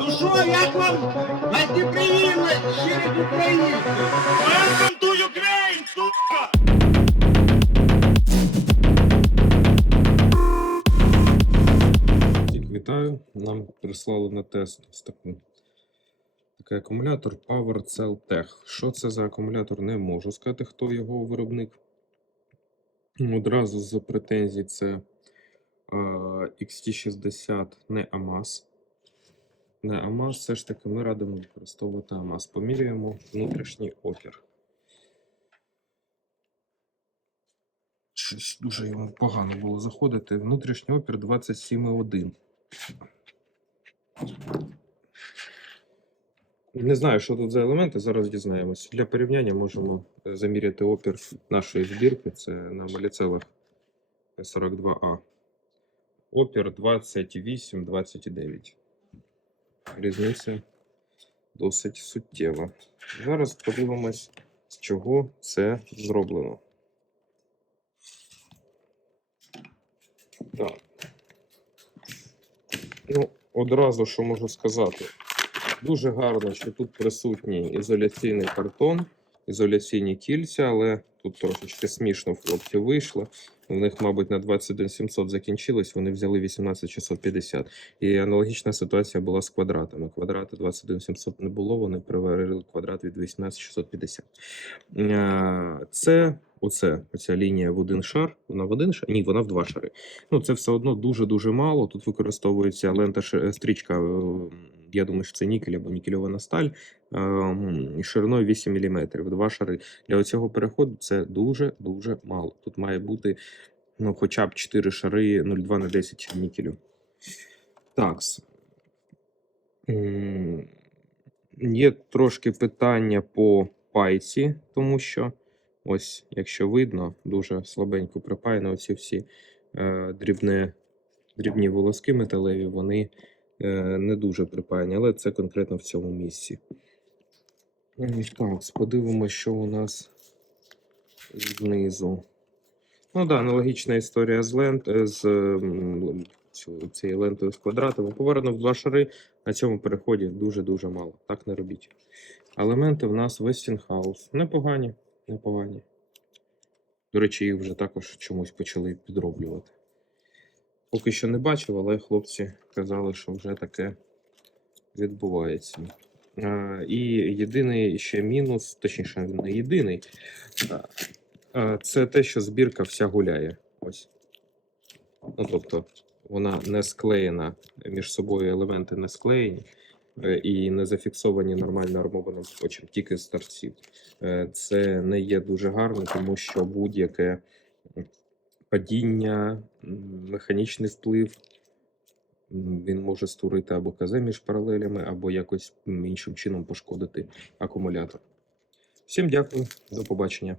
Ну що, як вам гостеприимность через українців? Welcome to Ukraine, сука! Всіх вітаю. Нам прислали на тест ось таку, такий акумулятор PowerCell Tech. Що це за акумулятор? Не можу сказати, хто його виробник. Одразу з претензій це а, XT60 не AMAS. Не AMAS, все ж таки ми радимо використовувати AMAS. Поміряємо внутрішній опір. Щось дуже йому погано було заходити. Внутрішній опір 27,1. Не знаю, що тут за елементи, зараз дізнаємось. Для порівняння можемо е, заміряти опір нашої збірки. Це на маліцелах 42А. Опір 28-29. Різниця досить суттєва. Зараз подивимось, з чого це зроблено. Так. Ну, одразу що можу сказати. Дуже гарно, що тут присутній ізоляційний картон, ізоляційні кільця, але тут трошечки смішно в хлопців вийшло. У них, мабуть, на 21700 закінчилось, вони взяли 18650. І аналогічна ситуація була з квадратами. Квадрати 21700 не було, вони приварили квадрат від 18650. Е, Це оце, оця лінія в один шар. Вона в один шар? Ні, вона в два шари. Ну, це все одно дуже-дуже мало. Тут використовується лента стрічка. Я думаю, що це нікель або нікельована сталь ем, шириною 8 мм. Два шари. Для цього переходу це дуже-дуже мало. Тут має бути ну, хоча б 4 шари 0,2 на 10 нікелю. Такс. Є трошки питання по пайці, тому що ось, якщо видно, дуже слабенько припаяно оці всі е, дрібне, дрібні волоски металеві, вони не дуже припаяні, але це конкретно в цьому місці. Так, подивимося, що у нас знизу. Ну так, да, аналогічна історія з лент е, з цією лентою з квадратами. Повернув два шари. На цьому переході дуже-дуже мало. Так не робіть. Елементи в нас Westinghouse. Непогані, непогані. До речі, їх вже також чомусь почали підроблювати. Поки що не бачив, але хлопці казали, що вже таке відбувається. А, і єдиний ще мінус, точніше, не єдиний, а, це те, що збірка вся гуляє. Ось. Ну, тобто, вона не склеєна між собою елементи не склеєні е, і не зафіксовані нормально армованим скотчем, тільки з. Е, Це не є дуже гарно, тому що будь-яке падіння, механічний вплив. Він може створити або КЗ між паралелями, або якось іншим чином пошкодити акумулятор. Всім дякую, до побачення.